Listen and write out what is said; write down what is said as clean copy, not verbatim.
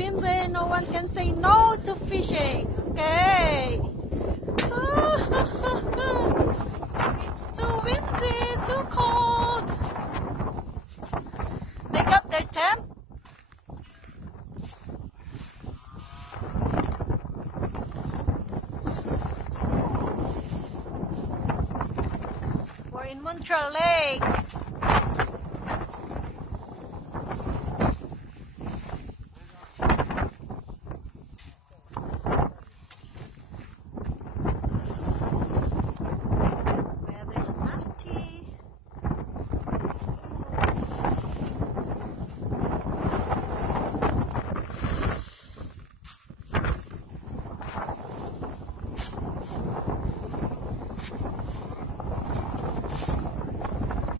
windy, no one can say no to fishing. Okay. It's too windy, too cold. They got their tent. We're in Montreal Lake.